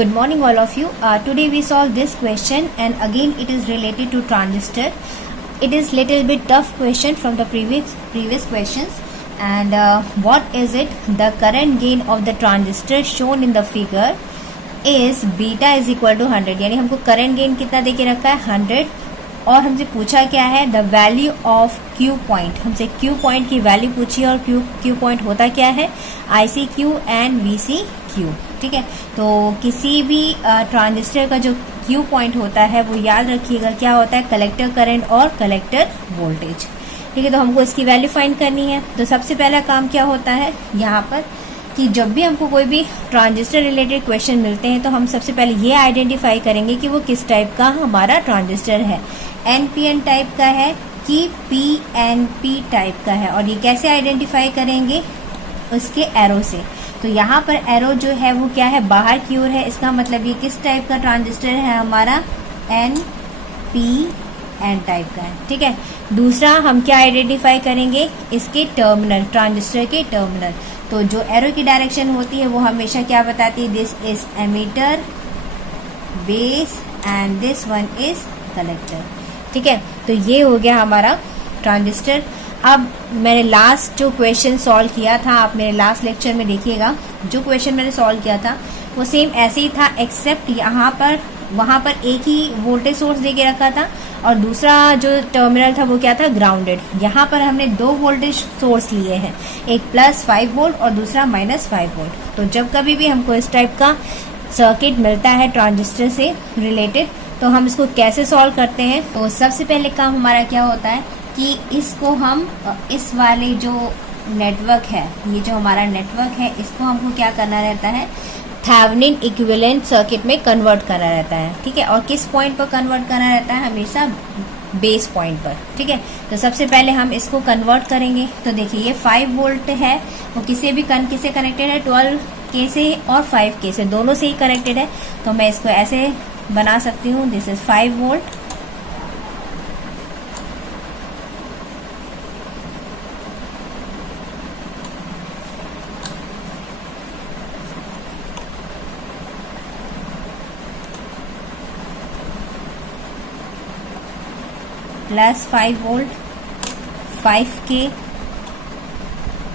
Good morning all of you. Today we solve this question and again it is related to transistor. It is little bit tough question from the previous questions. And what is it? The current gain of the transistor shown in the figure is beta is equal to 100. यानी हमको current gain कितना दे के रखा है 100 और हमसे पूछा क्या है the value of Q point. हमसे Q पॉइंट की वैल्यू पूछी और Q पॉइंट होता क्या है ICQ एंड VCQ. ठीक है, तो किसी भी ट्रांजिस्टर का जो Q पॉइंट होता है वो याद रखिएगा क्या होता है कलेक्टर करंट और कलेक्टर वोल्टेज. ठीक है, तो हमको इसकी वैल्यू फाइंड करनी है. तो सबसे पहला काम क्या होता है यहाँ पर कि जब भी हमको कोई भी ट्रांजिस्टर रिलेटेड क्वेश्चन मिलते हैं तो हम सबसे पहले ये आइडेंटिफाई करेंगे कि वो किस टाइप का हमारा ट्रांजिस्टर है. NPN टाइप का है कि PNP टाइप का है. और ये कैसे आइडेंटिफाई करेंगे उसके एरो से. तो यहाँ पर एरो जो है वो क्या है बाहर की ओर है. इसका मतलब ये किस टाइप का ट्रांजिस्टर है हमारा NPN टाइप का है. ठीक है, दूसरा हम क्या आइडेंटिफाई करेंगे इसके टर्मिनल, ट्रांजिस्टर के टर्मिनल. तो जो एरो की डायरेक्शन होती है वो हमेशा क्या बताती है this is emitter base and this one is collector. ठीक है, तो ये हो गया हमारा ट्रांजिस्टर. अब मैंने लास्ट जो क्वेश्चन सॉल्व किया था आप मेरे लास्ट लेक्चर में देखिएगा जो क्वेश्चन मैंने सॉल्व किया था वो सेम ऐसे ही था एक्सेप्ट यहाँ पर वहां पर एक ही वोल्टेज सोर्स दे के रखा था और दूसरा जो टर्मिनल था वो क्या था ग्राउंडेड. यहाँ पर हमने दो वोल्टेज सोर्स लिए हैं, एक +5 वोल्ट और दूसरा -5 वोल्ट. तो जब कभी भी हमको इस टाइप का सर्किट मिलता है ट्रांजिस्टर से रिलेटेड तो हम इसको कैसे सॉल्व करते हैं. तो सबसे पहले काम हमारा क्या होता है कि इसको हम इस वाले जो नेटवर्क है ये जो हमारा नेटवर्क है इसको हमको क्या करना रहता है थेवेनिन इक्विवेलेंट सर्किट में कन्वर्ट करना रहता है. ठीक है, और किस पॉइंट पर कन्वर्ट करना रहता है हमेशा बेस पॉइंट पर. ठीक है, तो सबसे पहले हम इसको कन्वर्ट करेंगे. तो देखिए ये 5 वोल्ट है वो किसी भी किससे कनेक्टेड है 12K से और 5K से दोनों से ही कनेक्टेड है. तो मैं इसको ऐसे बना सकती हूँ this is 5 volt +5 volt 5K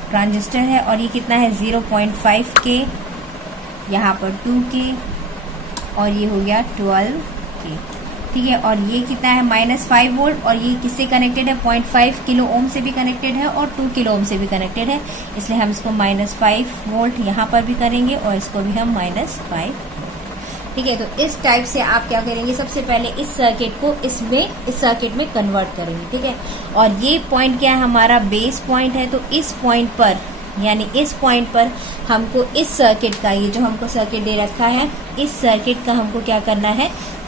transistor है और ये कितना है 0.5K, यहाँ पर 2K और ये हो गया 12K. ठीक है, और ये कितना है -5 वोल्ट और ये किससे कनेक्टेड है 0.5 किलो ओम से भी कनेक्टेड है और 2 किलो ओम से भी कनेक्टेड है. इसलिए हम इसको -5 वोल्ट यहाँ पर भी करेंगे और इसको भी हम -5. ठीक है, तो इस टाइप से आप क्या करेंगे सबसे पहले इस सर्किट को इस सर्किट में कन्वर्ट करेंगे. ठीक है, और ये पॉइंट क्या है हमारा बेस पॉइंट है. तो इस पॉइंट पर यानी इस पॉइंट पर हमको इस सर्किट का ये जो हमको सर्किट दे रखा है इस सर्किट का हमको क्या करना है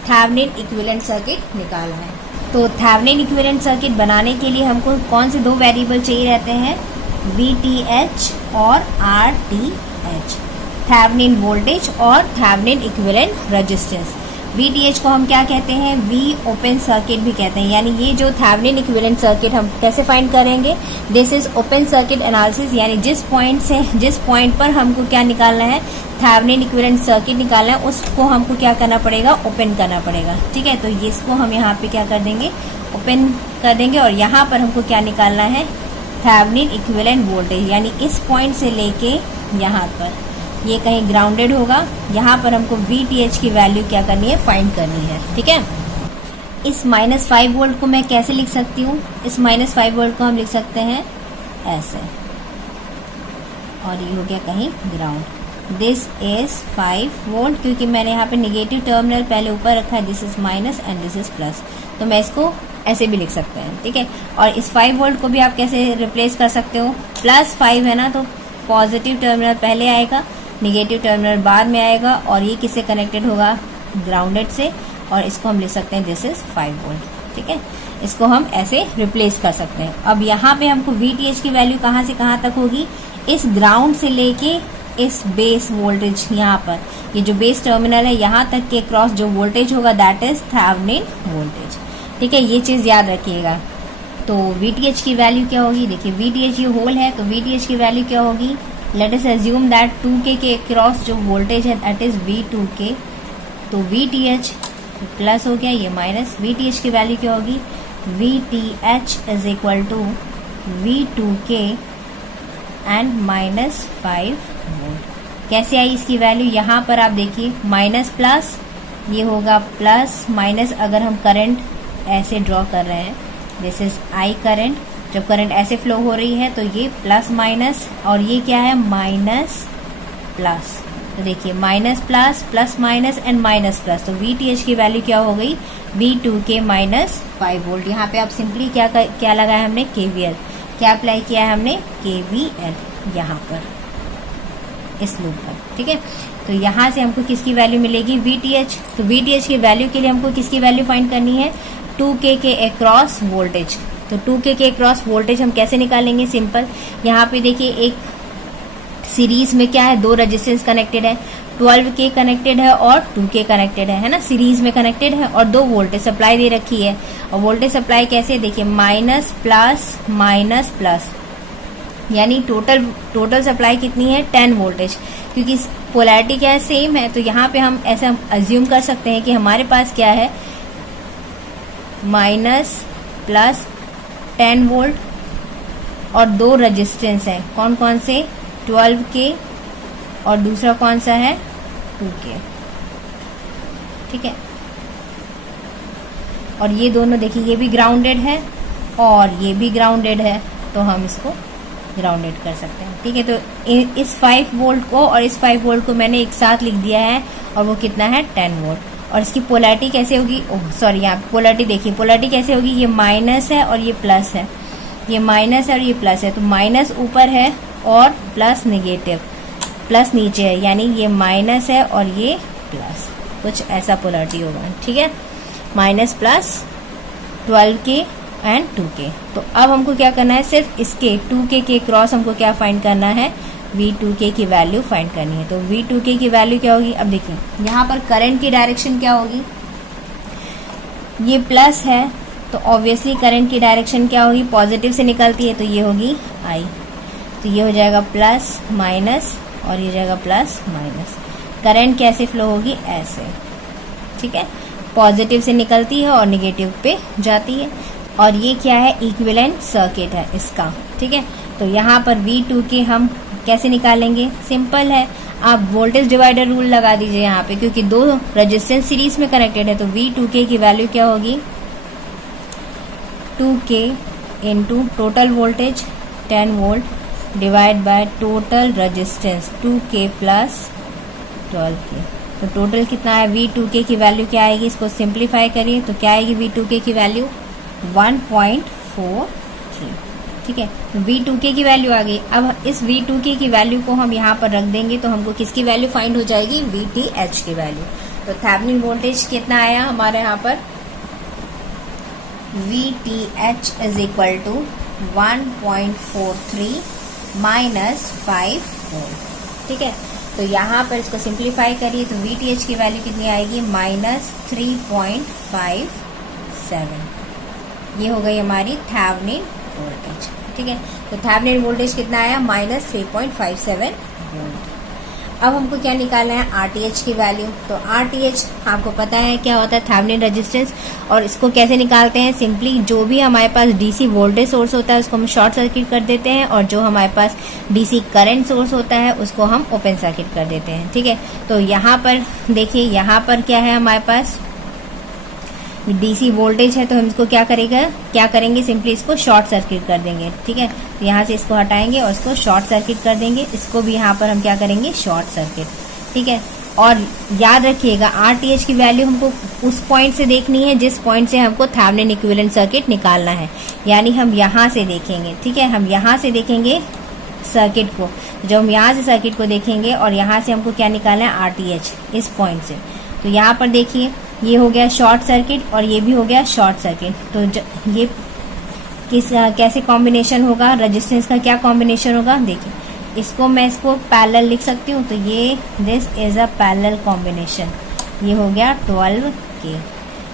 थेवेनिन इक्विवेलेंट सर्किट निकालना है. तो थेवेनिन इक्विवेलेंट सर्किट बनाने के लिए हमको कौन से दो वेरिएबल चाहिए रहते हैं VTH और RTH, थेवेनिन वोल्टेज और थेवेनिन इक्विवेलेंट रेजिस्टेंस. VTH को हम क्या कहते हैं V ओपन सर्किट भी कहते हैं. यानी ये जो थेवेनिन इक्विवेलेंट सर्किट हम कैसे फाइंड करेंगे this is open circuit analysis. यानी जिस पॉइंट पर हमको क्या निकालना है थेवेनिन इक्विवेलेंट सर्किट निकालना है उसको हमको क्या करना पड़ेगा ओपन करना पड़ेगा. ठीक है, तो ये इसको हम यहाँ पे क्या कर देंगे ओपन कर देंगे और यहाँ पर हमको क्या निकालना है थेवेनिन इक्विवेलेंट वोल्टेज. यानी इस पॉइंट से लेके यहाँ पर ये कहीं ग्राउंडेड होगा. यहाँ पर हमको VTH की वैल्यू क्या करनी है फाइंड करनी है. ठीक है, इस -5 वोल्ट को मैं कैसे लिख सकती हूँ इस -5 वोल्ट को हम लिख सकते हैं ऐसे और ये हो गया कहीं ग्राउंड. दिस इज 5 वोल्ट क्योंकि मैंने यहाँ पे नेगेटिव टर्मिनल पहले ऊपर रखा है this is minus and this is plus. तो मैं इसको ऐसे भी लिख सकते हैं. ठीक है, और इस 5 वोल्ट को भी आप कैसे रिप्लेस कर सकते हो +5 है ना तो पॉजिटिव टर्मिनल पहले आएगा नेगेटिव टर्मिनल बाद में आएगा और ये किससे कनेक्टेड होगा ग्राउंडेड से और इसको हम लिख सकते हैं दिस इज 5 वोल्ट. ठीक है, इसको हम ऐसे रिप्लेस कर सकते हैं. अब यहाँ पे हमको VTH की वैल्यू कहाँ से कहाँ तक होगी इस ग्राउंड से लेके इस बेस वोल्टेज यहाँ पर ये जो बेस टर्मिनल है यहाँ तक के क्रॉस जो वोल्टेज होगा दैट इज थेवेनिन वोल्टेज. ठीक है, ये चीज याद रखिएगा. तो VTH की वैल्यू क्या होगी देखिए VTH ये होल है तो VTH की वैल्यू क्या होगी let us assume that 2K के अक्रॉस जो वोल्टेज है दैट इज V2K, तो VTH प्लस हो गया, ये माइनस। VTH की वैल्यू क्या होगी, VTH is equal to V2K and -5 volt. कैसे आई इसकी वैल्यू, यहाँ पर आप देखिए माइनस प्लस, ये होगा प्लस माइनस। अगर हम करंट ऐसे ड्रॉ कर रहे हैं, दिस इज I करंट, जब करंट ऐसे फ्लो हो रही है तो ये प्लस माइनस, और ये क्या है माइनस प्लस। तो देखिए minus plus, plus minus and minus plus, तो VTH की वैल्यू क्या हो गई, V2K -5 वोल्ट। यहाँ पे आप सिंपली क्या लगाया हमने, KVL, क्या अप्लाई किया है हमने, KVL यहाँ पर इस लूप पर, ठीक है। तो यहाँ से हमको किसकी वैल्यू मिलेगी, VTH। तो VTH की वैल्यू के लिए हमको किसकी वैल्यू फाइंड करनी है, 2K के अक्रॉस वोल्टेज। तो 2K के अक्रॉस वोल्टेज हम कैसे निकालेंगे, सिंपल। यहाँ पे देखिए एक सीरीज में क्या है, दो रेजिस्टेंस कनेक्टेड है, 12K कनेक्टेड है और 2K कनेक्टेड है ना, सीरीज में कनेक्टेड है, और दो वोल्टेज सप्लाई दे रखी है। और वोल्टेज सप्लाई कैसे, देखिए माइनस प्लस माइनस प्लस, यानी टोटल सप्लाई कितनी है, 10 वोल्टेज। क्योंकि पोलैरिटी क्या है, सेम है, तो यहाँ पे हम ऐसा अज्यूम कर सकते हैं कि हमारे पास क्या है, माइनस प्लस 10 वोल्ट और दो रेजिस्टेंस हैं, कौन कौन से, 12K और दूसरा कौन सा है, 2K, ठीक है। और ये दोनों देखिए, ये भी ग्राउंडेड है और ये भी ग्राउंडेड है, तो हम इसको ग्राउंडेड कर सकते हैं, ठीक है। तो इस 5 वोल्ट को और इस 5 वोल्ट को मैंने एक साथ लिख दिया है, और वो कितना है, 10 वोल्ट। और इसकी पोलैरिटी कैसे होगी, ओह सॉरी, यहाँ पे पोलैरिटी देखिए, पोलैरिटी कैसे होगी, ये माइनस है और ये प्लस है, ये माइनस है और ये प्लस है, तो माइनस ऊपर है और प्लस नेगेटिव, प्लस नीचे है, यानी ये माइनस है और ये प्लस, कुछ ऐसा पोलैरिटी होगा, ठीक है। Minus plus 12K and 2K। तो अब हमको क्या करना है, सिर्फ इसके 2K के क्रॉस हमको क्या फाइंड करना है, V2K की वैल्यू फाइंड करनी है। तो V2K की वैल्यू क्या होगी, अब देखिए यहाँ पर करंट की डायरेक्शन क्या होगी, ये प्लस है, तो ऑब्वियसली करंट की डायरेक्शन क्या होगी, पॉजिटिव से निकलती है, तो ये होगी I। तो ये हो जाएगा प्लस माइनस और ये जाएगा प्लस माइनस। करंट कैसे फ्लो होगी, ऐसे, ठीक है, पॉजिटिव से निकलती है और निगेटिव पे जाती है। और ये क्या है, इक्विवेलेंट सर्किट है इसका, ठीक है। तो यहाँ पर V2K हम कैसे निकालेंगे, सिंपल है, आप वोल्टेज डिवाइडर रूल लगा दीजिए यहाँ पे, क्योंकि दो रेजिस्टेंस सीरीज में कनेक्टेड है। तो V2K की वैल्यू क्या होगी, 2K into total voltage 10 volt divide by total resistance 2K plus 12K। तो टोटल कितना है, V2K की वैल्यू क्या आएगी, इसको सिंप्लीफाई करिए तो क्या आएगी V2K की वैल्यू 1.43, ठीक है। V2K की वैल्यू आ गई। अब इस V2K की वैल्यू को हम यहाँ पर रख देंगे तो हमको किसकी वैल्यू फाइंड हो जाएगी, VTH की वैल्यू। तो थेवेनिन वोल्टेज कितना आया हमारे यहाँ पर, VTH is equal to 1.43 minus 5 volt, ठीक है। तो यहाँ पर इसको सिंप्लीफाई करिए तो VTH की वैल्यू कितनी आएगी, -3.57। ये हो गई हमारी थेवेनिन वोल्टेज, ठीक है। तो थेवेनिन वोल्टेज कितना आया, -3.57 वोल्ट। अब हमको क्या निकालना है, RTH की वैल्यू। तो RTH आपको पता है क्या होता है, थेवेनिन रेजिस्टेंस। और इसको कैसे निकालते हैं, सिंपली जो भी हमारे पास DC वोल्टेज सोर्स होता है उसको हम शॉर्ट सर्किट कर देते हैं, और जो हमारे पास DC करंट सोर्स होता है उसको हम ओपन सर्किट कर देते हैं, ठीक है। तो यहाँ पर देखिए, यहाँ पर क्या है हमारे पास, DC वोल्टेज है, तो हम इसको क्या करेंगे, सिंपली इसको शॉर्ट सर्किट कर देंगे, ठीक है। तो यहाँ से इसको हटाएंगे और इसको शॉर्ट सर्किट कर देंगे, इसको भी यहाँ पर हम क्या करेंगे, शॉर्ट सर्किट, ठीक है। और याद रखिएगा RTH की वैल्यू हमको उस पॉइंट से देखनी है जिस पॉइंट से हमको थेवेनिन इक्विवेलेंट सर्किट निकालना है, यानी हम यहाँ से देखेंगे, ठीक है। हम यहाँ से देखेंगे सर्किट को, जब हम यहाँ से सर्किट को देखेंगे और यहाँ से हमको क्या निकालना है, RTH, इस पॉइंट से। तो यहाँ पर देखिए, ये हो गया शॉर्ट सर्किट और ये भी हो गया शॉर्ट सर्किट। तो ये कैसे कॉम्बिनेशन होगा, रेजिस्टेंस का क्या कॉम्बिनेशन होगा, देखिए इसको पैरेलल लिख सकती हूँ। तो ये this is a parallel combination, ये हो गया 12K,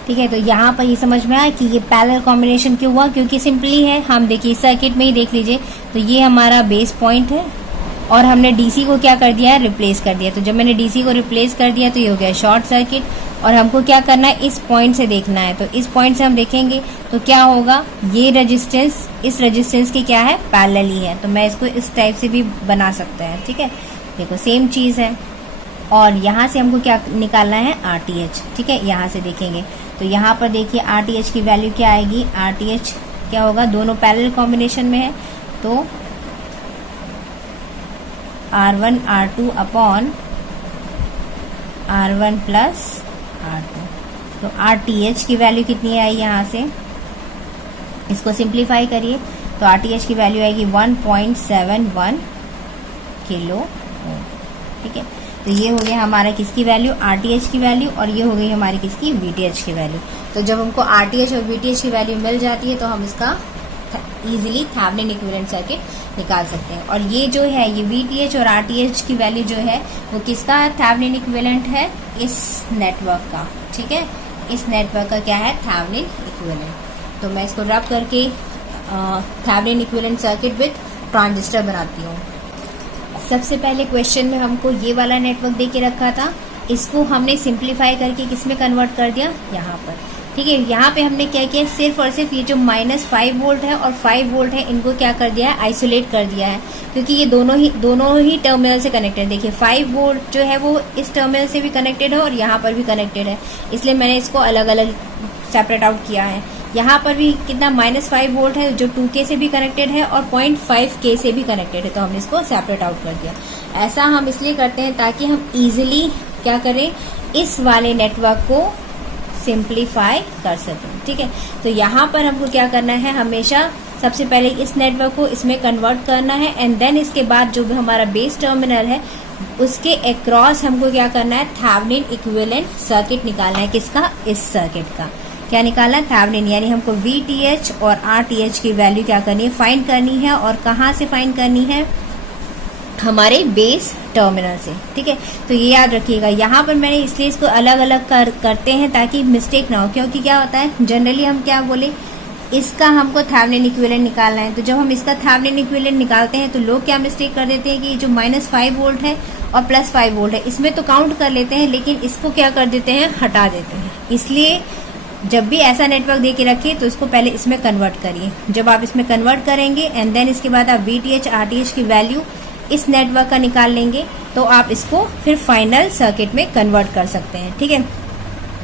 ठीक है। तो यहाँ पर ये समझ में आया कि ये पैरेलल कॉम्बिनेशन क्यों हुआ, क्योंकि सिंपली है, हम देखिए सर्किट में ही देख लीजिए, तो ये हमारा बेस पॉइंट है और हमने डीसी को क्या कर दिया है, रिप्लेस कर दिया। तो जब मैंने डीसी को रिप्लेस कर दिया तो ये हो गया शॉर्ट सर्किट। और हमको क्या करना है, इस पॉइंट से देखना है। तो इस पॉइंट से हम देखेंगे तो क्या होगा, ये रेजिस्टेंस इस रेजिस्टेंस के क्या है, पैरेलल ही है। तो मैं इसको इस टाइप से भी बना सकते हैं। ठीक है, देखो सेम चीज है। और यहाँ से हमको क्या निकालना है, RTH। ठीक है, यहाँ से देखेंगे तो यहाँ पर देखिए RTH की वैल्यू क्या आएगी, RTH क्या होगा, दोनों पैरेलल कॉम्बिनेशन में है तो R1 R2 upon R1 plus R2। तो RTH की वैल्यू कितनी आई, यहाँ से इसको सिंप्लीफाई करिए तो RTH की वैल्यू आएगी 1.71 किलो ओम। ठीक है, तो ये हो गया हमारा किसकी वैल्यू, RTH की वैल्यू, और ये हो गई हमारी किसकी, VTH की वैल्यू। तो जब हमको RTH और VTH की वैल्यू मिल जाती है तो हम इसका इजीली थेवेनिन इक्विवेलेंट सर्किट निकाल सकते हैं। और ये जो है, ये VTH और RTH की वैल्यू जो है वो किसका थेवेनिन इक्विवेलेंट है, इस नेटवर्क का। ठीक है, इस नेटवर्क का क्या है, थेवेनिन इक्विवेलेंट। तो मैं इसको रब करके Thevenin equivalent circuit with transistor बनाती हूँ। सबसे पहले क्वेश्चन में हमको ये वाला नेटवर्क दे के रखा था, इसको हमने सिंप्लीफाई करके किसमें कन्वर्ट कर दिया, यहाँ पर। ठीक है, यहाँ पे हमने क्या किया, सिर्फ और सिर्फ ये जो -5 वोल्ट है और 5 वोल्ट है, इनको क्या कर दिया है, आइसोलेट कर दिया है, क्योंकि ये दोनों ही टर्मिनल से कनेक्टेड। देखिए 5 वोल्ट जो है वो इस टर्मिनल से भी कनेक्टेड है और यहाँ पर भी कनेक्टेड है, इसलिए मैंने इसको अलग अलग सेपरेट आउट किया है। यहाँ पर भी कितना -5 वोल्ट है जो 2K से भी कनेक्टेड है और 0.5K से भी कनेक्टेड है, तो हमने इसको सेपरेट आउट कर दिया। ऐसा हम इसलिए करते हैं ताकि हम इजीली क्या करें, इस वाले नेटवर्क को सिंप्लीफाई कर सकें। ठीक है, तो यहाँ पर हमको क्या करना है, हमेशा सबसे पहले इस नेटवर्क को इसमें कन्वर्ट करना है एंड देन इसके बाद जो भी हमारा बेस टर्मिनल है उसके अक्रॉस हमको क्या करना है, थेवेनिन इक्विवेलेंट सर्किट निकालना है। किसका, इस सर्किट का क्या निकालना है, थेवेनिन। यानी हमको VTH और RTH की वैल्यू क्या करनी है, फाइंड करनी है। और कहाँ से फाइंड करनी है, हमारे बेस टर्मिनल से। ठीक है, तो ये याद रखिएगा। यहाँ पर मैंने इसलिए इसको अलग अलग करते हैं ताकि मिस्टेक ना हो, क्योंकि क्या होता है जनरली हम क्या बोले, इसका हमको थेवेनिन इक्विवेलेंट निकालना है। तो जब हम इसका थेवेनिन इक्विवेलेंट निकालते हैं तो लोग क्या मिस्टेक कर देते हैं कि जो -5 वोल्ट है और +5 वोल्ट है इसमें तो काउंट कर लेते हैं, लेकिन इसको क्या कर देते हैं, हटा देते हैं। इसलिए जब भी ऐसा नेटवर्क दे के रखिए तो इसको पहले इसमें कन्वर्ट करिए। जब आप इसमें कन्वर्ट करेंगे एंड देन इसके बाद आप VTH RTH की वैल्यू इस नेटवर्क का निकाल लेंगे तो आप इसको फिर फाइनल सर्किट में कन्वर्ट कर सकते हैं। ठीक है,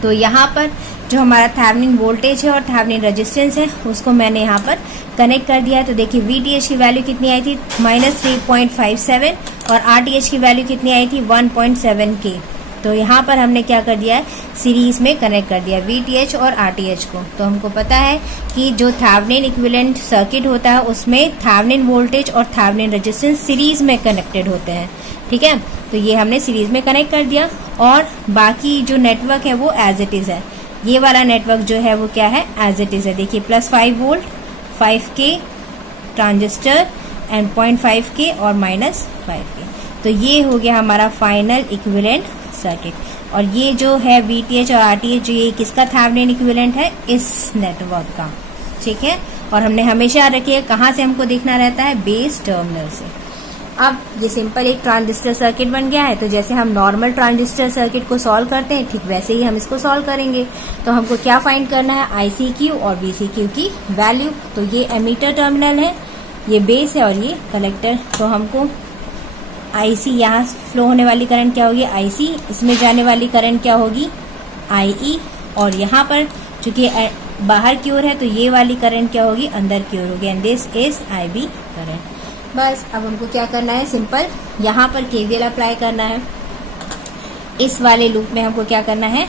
तो यहाँ पर जो हमारा थेवेनिन वोल्टेज है और थेवेनिन रेजिस्टेंस है उसको मैंने यहाँ पर कनेक्ट कर दिया है। तो देखिए VTH की वैल्यू कितनी आई थी, -3.57 और RTH की वैल्यू कितनी आई थी, 1.7K। तो यहाँ पर हमने क्या कर दिया है, सीरीज में कनेक्ट कर दिया VTH और RTH को। तो हमको पता है कि जो थेवेनिन इक्विवेलेंट सर्किट होता है उसमें थेवेनिन वोल्टेज और थेवेनिन रेजिस्टेंस सीरीज में कनेक्टेड होते हैं। ठीक है, तो ये हमने सीरीज में कनेक्ट कर दिया और बाकी जो नेटवर्क है वो एज इट इज है। ये वाला नेटवर्क जो है वो क्या है, एज इट इज है। देखिए +5 volt, 5K transistor and 0.5K और -5K। तो ये हो गया हमारा फाइनल इक्विवेलेंट सर्किट। और ये जो है VTH और RTH, ये किसका थेवेनिन इक्विवेलेंट है, इस नेटवर्क का। ठीक है, और हमने हमेशा याद रखिए कहाँ से हमको देखना रहता है, बेस टर्मिनल से। अब ये सिंपल एक ट्रांजिस्टर सर्किट बन गया है। तो जैसे हम नॉर्मल ट्रांजिस्टर सर्किट को सॉल्व करते हैं ठीक वैसे ही हम इसको सॉल्व करेंगे। तो हमको क्या फाइंड करना है, ICQ और VCQ की वैल्यू। तो ये एमीटर टर्मिनल है, ये बेस है और ये कलेक्टर। तो हमको IC, यहाँ फ्लो होने वाली करंट क्या होगी, IC, इसमें जाने वाली करंट क्या होगी, IE, और यहाँ पर चूंकि बाहर की ओर है तो ये वाली करंट क्या होगी, अंदर की ओर होगी, and this is IB current. बस अब हमको क्या करना है, सिंपल यहाँ पर KVL अप्लाई करना है। इस वाले लूप में हमको क्या करना है,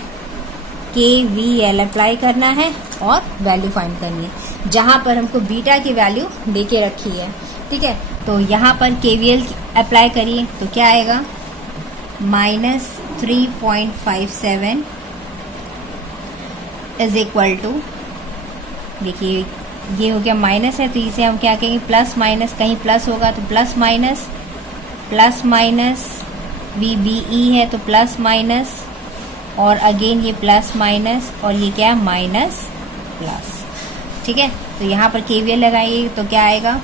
KVL अप्लाई करना है और वैल्यू फाइंड करनी है, जहाँ पर हमको बीटा की वैल्यू दे के रखी है। ठीक है, तो यहाँ पर KVL अप्लाई करिए तो क्या आएगा, -3.57 इज इक्वल टू, देखिए ये हो गया माइनस है तो इसे हम क्या कहेंगे, प्लस माइनस, कहीं प्लस होगा तो प्लस माइनस, VBE है तो प्लस माइनस, और अगेन ये प्लस माइनस, और ये क्या है, माइनस प्लस। ठीक है, तो यहाँ पर KVL लगाइए तो क्या आएगा,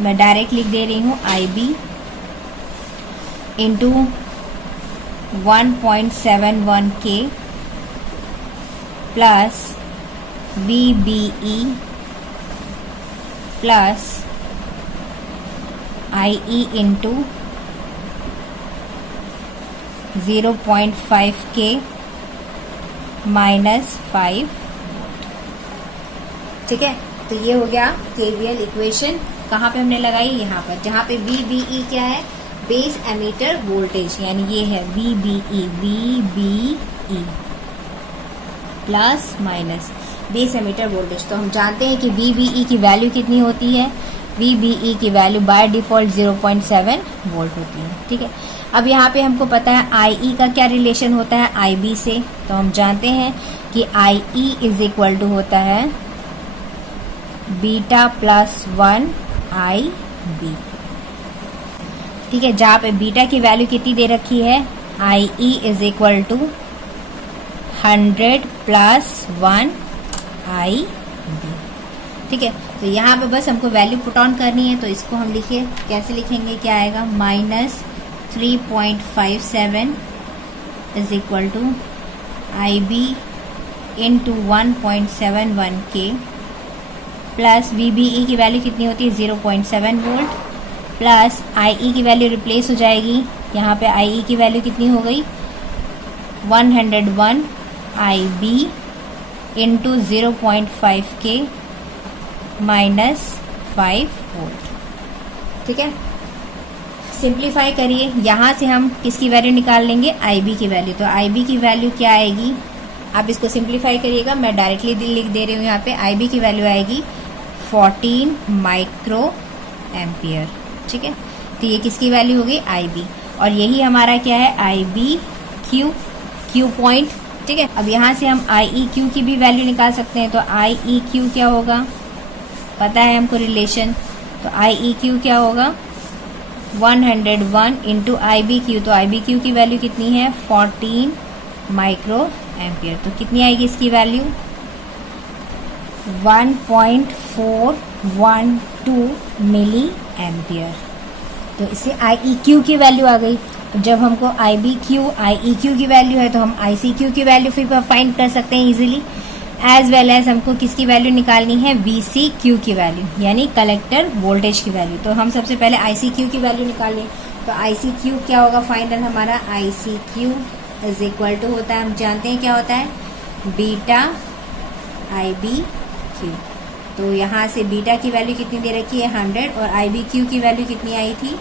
मैं डायरेक्ट लिख दे रही हूँ, IB into 1.71 K plus VBE plus IE into 0.5 K -5। ठीक है, तो ये हो गया KVL इक्वेशन। कहाँ पे हमने लगाई? यहाँ पर, जहाँ पे VBE क्या है? बेस एमीटर वोल्टेज, यानी ये है VBE plus minus base emitter voltage. तो हम जानते हैं कि VBE की वैल्यू कितनी होती है? VBE की वैल्यू बाय डिफॉल्ट 0.7 वोल्ट होती है। ठीक है, अब यहाँ पे हमको पता है IE का क्या रिलेशन होता है IB से। तो हम जानते हैं कि IE इज इक्वल टू होता है बीटा प्लस 1 IB। ठीक है, जहाँ पे बीटा की वैल्यू कितनी दे रखी है? IE is equal to 100 plus 1 IB। ठीक है, तो यहाँ पे बस हमको वैल्यू पुट ऑन करनी है। तो इसको हम लिखिए, कैसे लिखेंगे? क्या आएगा? -3.57 is equal to IB into 1.71 K plus VBE की वैल्यू कितनी होती है? 0.7 वोल्ट प्लस IE की वैल्यू रिप्लेस हो जाएगी। यहाँ पे IE की वैल्यू कितनी हो गई? 101 IB इंटू 0.5 K -5 वोल्ट। ठीक है, सिंप्लीफाई करिए। यहाँ से हम किसकी वैल्यू निकाल लेंगे? IB की वैल्यू। तो IB की वैल्यू क्या आएगी? आप इसको सिंप्लीफाई करिएगा, मैं डायरेक्टली लिख दे रही हूँ। यहाँ पे IB की वैल्यू आएगी 14 माइक्रो एम्पियर। ठीक है, तो ये किसकी वैल्यू हो गई? IB। और यही हमारा क्या है? IB Q point. ठीक है, अब यहाँ से हम IEQ की भी वैल्यू निकाल सकते हैं। तो IEQ क्या होगा? पता है हमको रिलेशन। तो IEQ क्या होगा? 101 इंटू IBQ। तो IBQ की वैल्यू कितनी है? 14 माइक्रो एम्पियर। तो कितनी आएगी इसकी वैल्यू? 1.412 milli ampere. तो इससे IEQ की वैल्यू आ गई। जब हमको IEQ की वैल्यू है तो हम ICQ की वैल्यू फिर फाइंड कर सकते हैं इजीली। एज वेल एज हमको किसकी वैल्यू निकालनी है? VCQ की वैल्यू, यानी कलेक्टर वोल्टेज की वैल्यू। तो हम सबसे पहले ICQ की वैल्यू निकालें। तो ICQ क्या होगा फाइनल हमारा? ICQ इज इक्वल टू होता है, हम जानते हैं क्या होता है? Beta IBQ। तो यहाँ से बीटा की वैल्यू कितनी दे रखी है? 100 और IBQ की वैल्यू कितनी आई थी?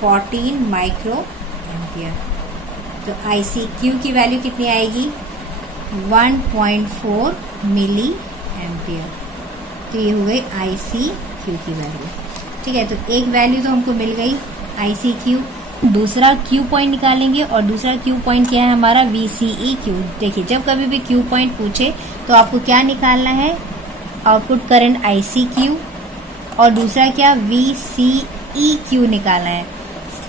14 माइक्रो एम्पियर। तो ICQ की वैल्यू कितनी आएगी? 1.4 मिली एम्पियर। तो ये हो गई ICQ की वैल्यू। ठीक है, तो एक वैल्यू तो हमको मिल गई ICQ। दूसरा Q पॉइंट निकालेंगे और दूसरा Q पॉइंट क्या है हमारा? VCEQ। देखिए, जब कभी भी Q पॉइंट पूछे तो आपको क्या निकालना है? आउटपुट करंट ICQ और दूसरा क्या? VCEQ निकालना है।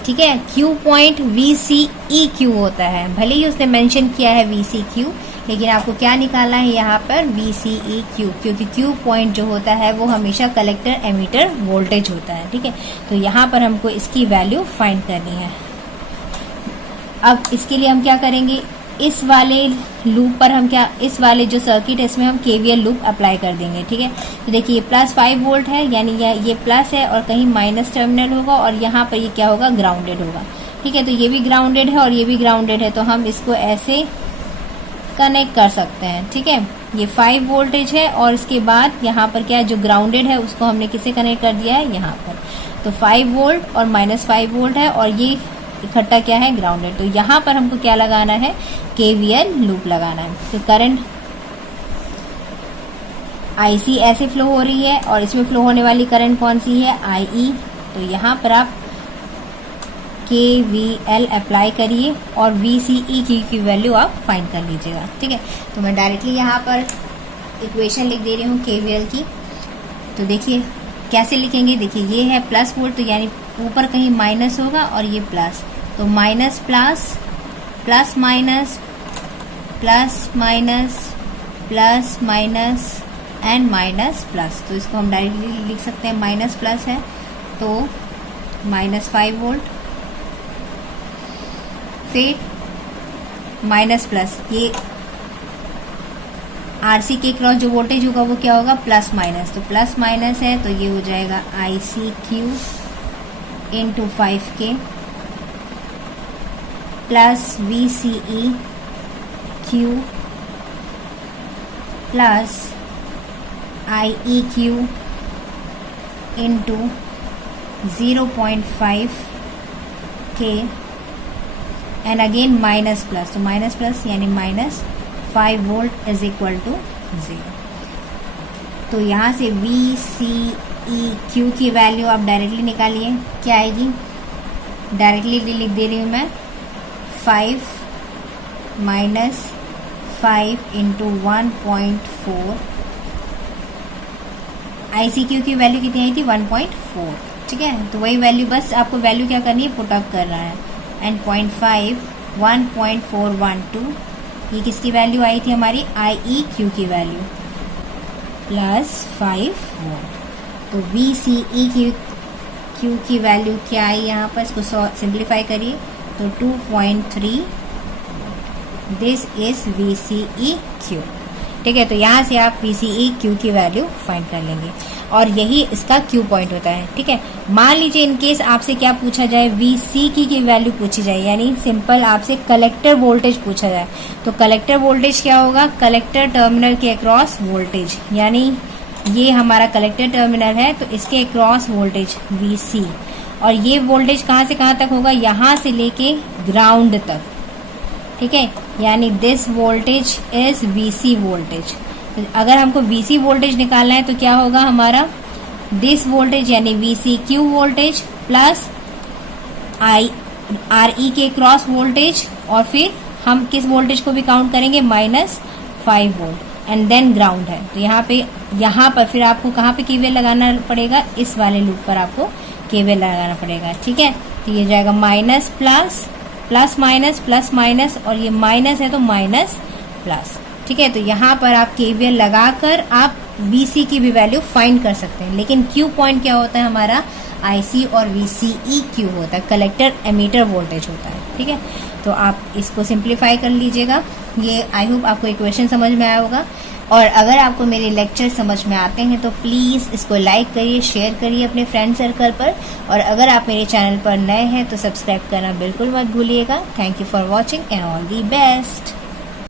ठीक है, Q पॉइंट VCEQ होता है, भले ही उसने मेंशन किया है VCQ, लेकिन आपको क्या निकालना है यहाँ पर? VCEQ, क्योंकि Q पॉइंट जो होता है वो हमेशा कलेक्टर एमीटर वोल्टेज होता है। ठीक है, तो यहाँ पर हमको इसकी वैल्यू फाइंड करनी है। अब इसके लिए हम क्या करेंगे? इस वाले लूप पर हम इस वाले जो सर्किट है इसमें हम KVL लूप अप्लाई कर देंगे। ठीक है, तो देखिए +5 वोल्ट है, यानी ये प्लस है और कहीं माइनस टर्मिनल होगा और यहाँ पर ये क्या होगा? ग्राउंडेड होगा। ठीक है, तो ये भी ग्राउंडेड है और ये भी ग्राउंडेड है, तो हम इसको ऐसे कनेक्ट कर सकते हैं। ठीक है, ये 5 वोल्टेज है और इसके बाद यहाँ पर क्या है? जो ग्राउंडेड है उसको हमने किसे कनेक्ट कर दिया है? यहाँ पर। तो 5 वोल्ट और -5 वोल्ट है और ये इकट्ठा क्या है? ग्राउंडेड। तो यहाँ पर हमको क्या लगाना है? KVL लूप लगाना है। तो करंट IC ऐसे फ्लो हो रही है और इसमें फ्लो होने वाली करंट कौन सी है? IE। तो यहाँ पर आप KVL अप्लाई करिए और VCEQ की वैल्यू आप फाइंड कर लीजिएगा। ठीक है, तो मैं डायरेक्टली यहाँ पर इक्वेशन लिख दे रही हूँ KVL की। तो देखिए कैसे लिखेंगे? देखिए, ये है प्लस वोल्ट, तो यानी ऊपर कहीं माइनस होगा और ये प्लस, तो minus plus plus minus plus minus plus minus and minus plus. तो इसको हम डायरेक्टली लिख सकते हैं, माइनस प्लस है तो -5 वोल्ट फिर माइनस प्लस, ये आरसी के क्रॉस जो वोल्टेज होगा वो क्या होगा, प्लस माइनस, तो प्लस माइनस है तो ये हो जाएगा ICQ into 5K plus VCEQ plus IEQ into 0.5K and again minus plus, तो माइनस प्लस यानी minus 5 volt is equal to 0। तो यहाँ से VCEQ की वैल्यू आप डायरेक्टली निकालिए, क्या आएगी, डायरेक्टली लिख दे रही हूँ मैं, 5 माइनस 5 इंटू 1.4, ICQ की वैल्यू कितनी आई थी, 1.4, ठीक है। तो वही वैल्यू, बस आपको वैल्यू क्या करनी है, पुट अप करना है, एंड 0.5 1.412, ये किसकी वैल्यू आई थी हमारी, IEQ की वैल्यू, प्लस 5 वोल्ट। तो VCEQ की वैल्यू क्या आई यहाँ पर, इसको सिंप्लीफाई करिए तो 2.3, दिस इज VCEQ, ठीक है। तो यहाँ से आप VCEQ की वैल्यू फाइंड कर लेंगे और यही इसका Q पॉइंट होता है, ठीक है। मान लीजिए इनकेस आपसे क्या पूछा जाए, VC की वैल्यू पूछी जाए, यानी सिंपल आपसे कलेक्टर वोल्टेज पूछा जाए, तो कलेक्टर वोल्टेज क्या होगा, कलेक्टर टर्मिनल के अक्रॉस वोल्टेज, यानी ये हमारा कलेक्टर टर्मिनल है तो इसके अक्रॉस वोल्टेज VC, और ये वोल्टेज कहाँ से कहाँ तक होगा, यहाँ से लेके ग्राउंड तक, ठीक है, यानी this voltage is VC voltage. तो अगर हमको VC वोल्टेज निकालना है तो क्या होगा हमारा, दिस वोल्टेज यानी VCQ वोल्टेज प्लस RE के क्रॉस वोल्टेज, और फिर हम किस वोल्टेज को भी काउंट करेंगे, -5 वोल्ट, एंड देन ग्राउंड है। तो यहाँ पर फिर आपको कहाँ पे KVL लगाना पड़ेगा, इस वाले लूप पर आपको KVL लगाना पड़ेगा, ठीक है। तो ये जाएगा minus plus, plus minus, plus minus, और ये माइनस है तो माइनस प्लस, ठीक है। तो यहाँ पर आप KVL लगाकर आप VC की भी वैल्यू फाइंड कर सकते हैं, लेकिन Q पॉइंट क्या होता है हमारा, IC और VCEQ होता है, कलेक्टर एमीटर वोल्टेज होता है, ठीक है। तो आप इसको सिंप्लीफाई कर लीजिएगा। ये आई होप आपको इक्वेशन समझ में आया होगा, और अगर आपको मेरे लेक्चर समझ में आते हैं तो प्लीज़ इसको लाइक करिए, शेयर करिए अपने फ्रेंड सर्कल पर, और अगर आप मेरे चैनल पर नए हैं तो सब्सक्राइब करना बिल्कुल मत भूलिएगा। Thank you for watching and all the best.